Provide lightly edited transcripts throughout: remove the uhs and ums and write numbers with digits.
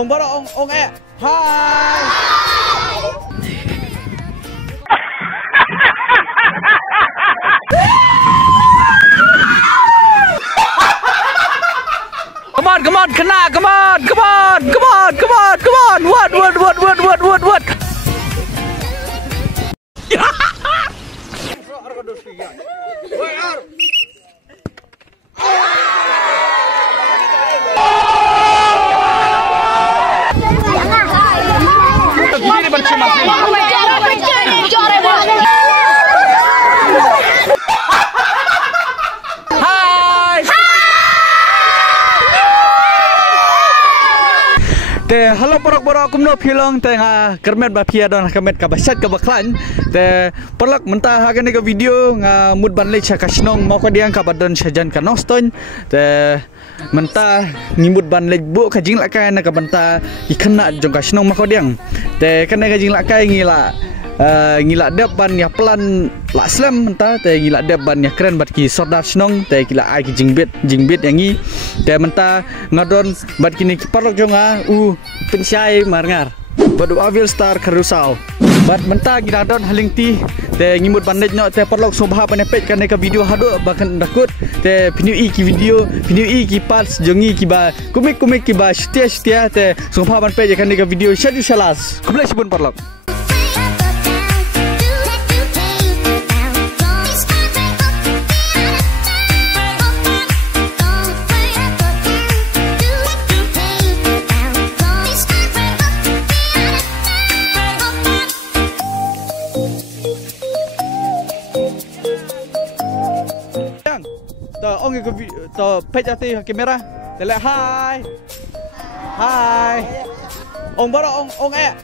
Ong bara ong Hai. Come on, kena, come on. What? Halo porok-porok kumno pilong tengah kermet bapia dan kermet kabasat kabaklan te perlak mentah akan ke video nga mud ban lech kasnong mau ka diang kabadon sajan kanoston te mentah ngimut ban lech bu kajing lakai na kabanta ikena jong kasnong mau ka diang te kana kajing lakai ngila depan ya pelan la slam mentah te ngila depan ya keren bat ki sordar snong te kila ai ki jingbit yang ni te mentah ngadon bat kini parlok jonga pensyai marngar badu avil star karusau bat mentah gidadon halingti te ngimut bandej no te parlok sobha panepet kan ka video hado bahkan dakut te pinu ki video pinu ki parts jongi ki ba komik ki ba setia te sobha ban pej kan ka video syadu salas kumlai sibun parlok. To page ati kamera tele hai ong bara ong hai.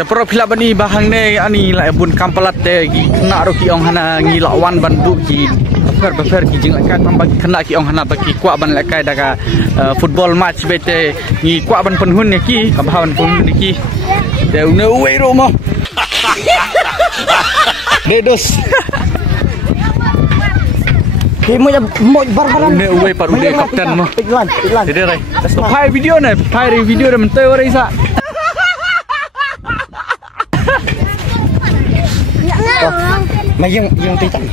Tepro pila bani bahang ne ani la bun kampalat te gi kena ro ki ong hana ngi lawan ban bu ki befer ki jing ka tambah kena ki ong hana baki kwa ban la kai daga football match bete ngi kwa ban penhun ne ki ka bahan penhun ne ki de une uwe ro mo dedos ki mo bar ne uwe par ude kapten mo iklan de re hai video ne hai video de mentoi ore isa. Mày dùng tí tặng.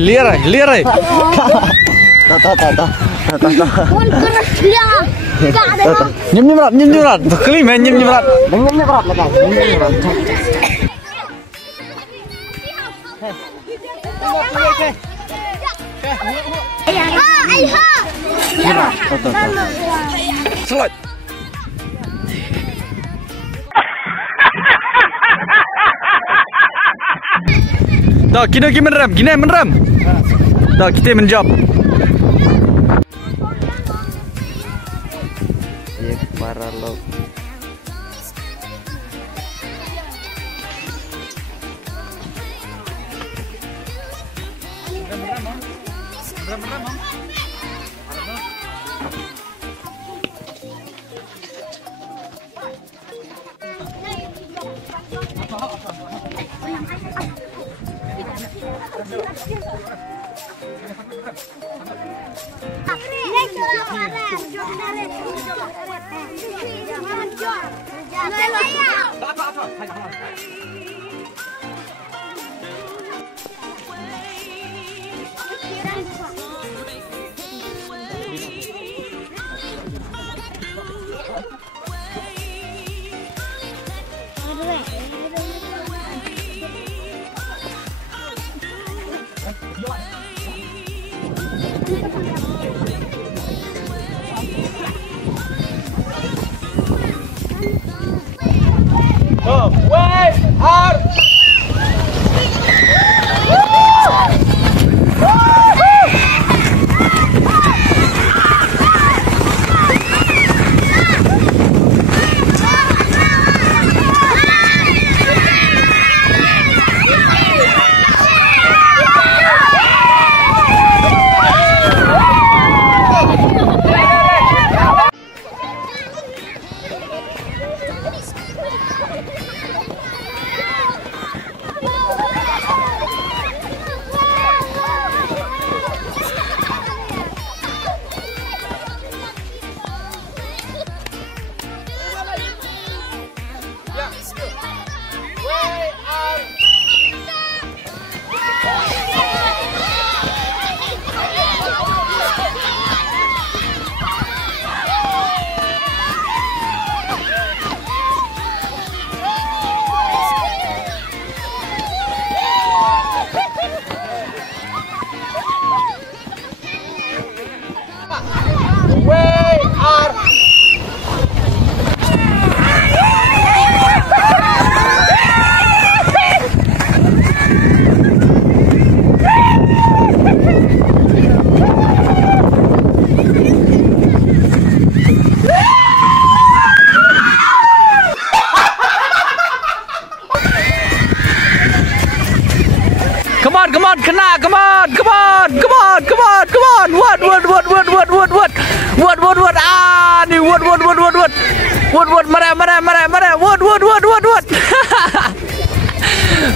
Liar. Nyem rat. Bekli men nyem rat. Slide. Dah, kini meneram. Dah, kita menjawab. Para lo.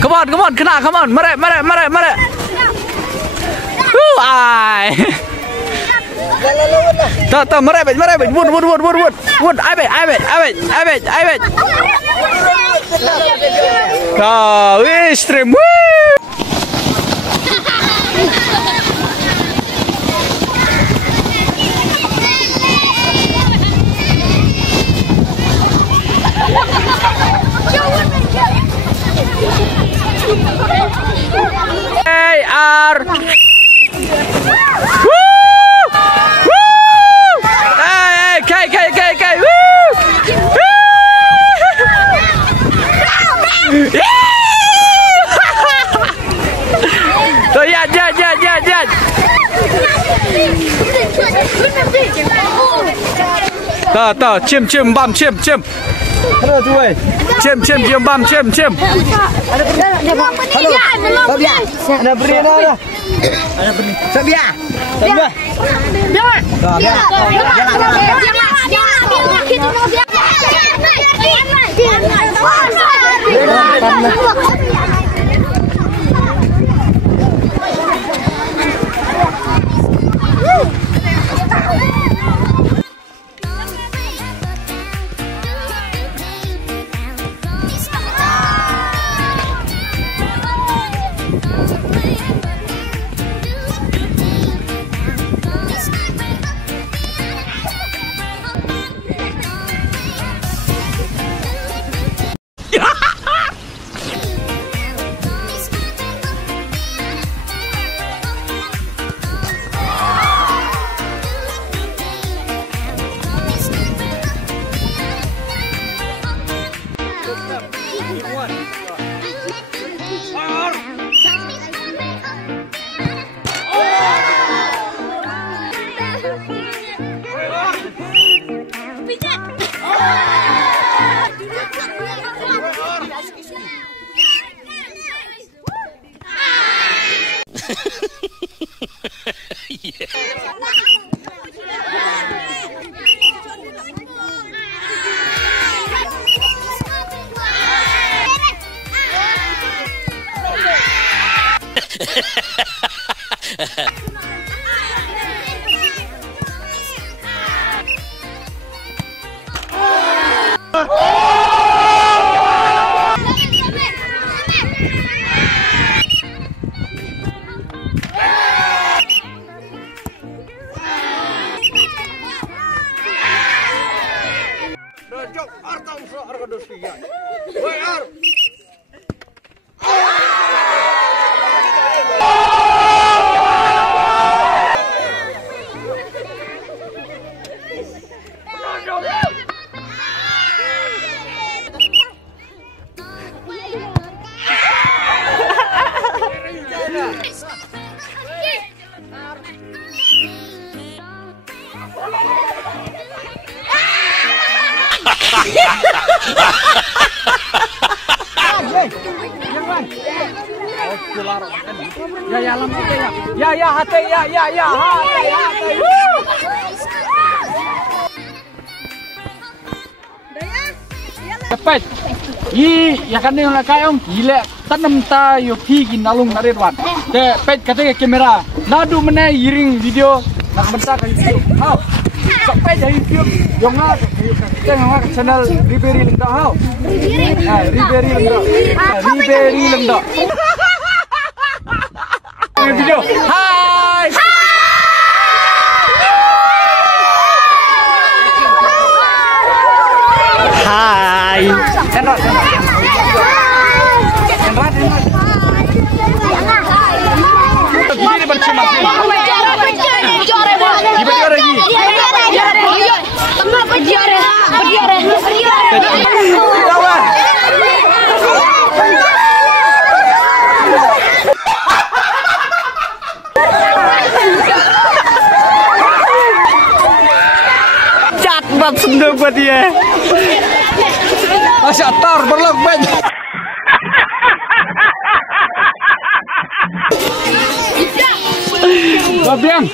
Come on, kena, come on, mare. Ta, mare, wood, I bet. Extreme, Ta, chim, bam, chim. Hello, tuai. Chim, bam, chim. Halo. Sabia. Ada beri ada. Sabia. Yeah. Dapat. Ya kan yang kayong gila tanam ta yo pigi nalung narit wan. Te pet kata kamera. Nadu mana iring video nak bentak YouTube. Hau. Sampai dari YouTube yang ngak tengah channel Riberi Lengda hau. Riberi Lengda. Riberi Lengda. Video. Hai. Hai. Enrat. Ini bercuma. Cat banget sendok buat dia. Masya tar berlok banyak. Babiang.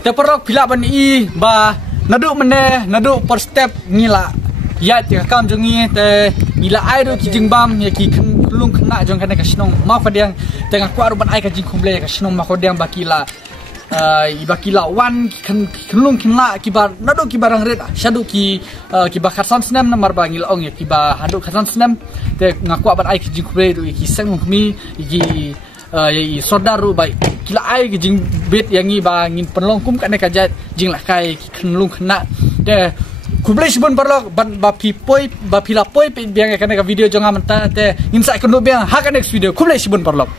Terperok bila bani ba naduk meneh naduk per step ngila ya ti kam jongi te ngila ai do ki jingbam ya ki lung kena jong kana kasnong ma fadiang tengah ku aruban ai ka jing kumble kasnong ma khodiang bakila ibakila wan kan lung kena kibar naduk ki barang red shadu ki bakar sam snam namar ba ngila ong ya ki ba haduk khasam snam te ngaku aban ai ki jing kumble do ki sang mi ki sodaru baik kila ai jing bet yang ni ba ngin penlongkum kan kajat jing lah kai kenlung kena de kublai sibun perlo ba pi poi ba pila poi biang kan video jonga menta te insa kono biang ha kan next video kublai sibun perlo.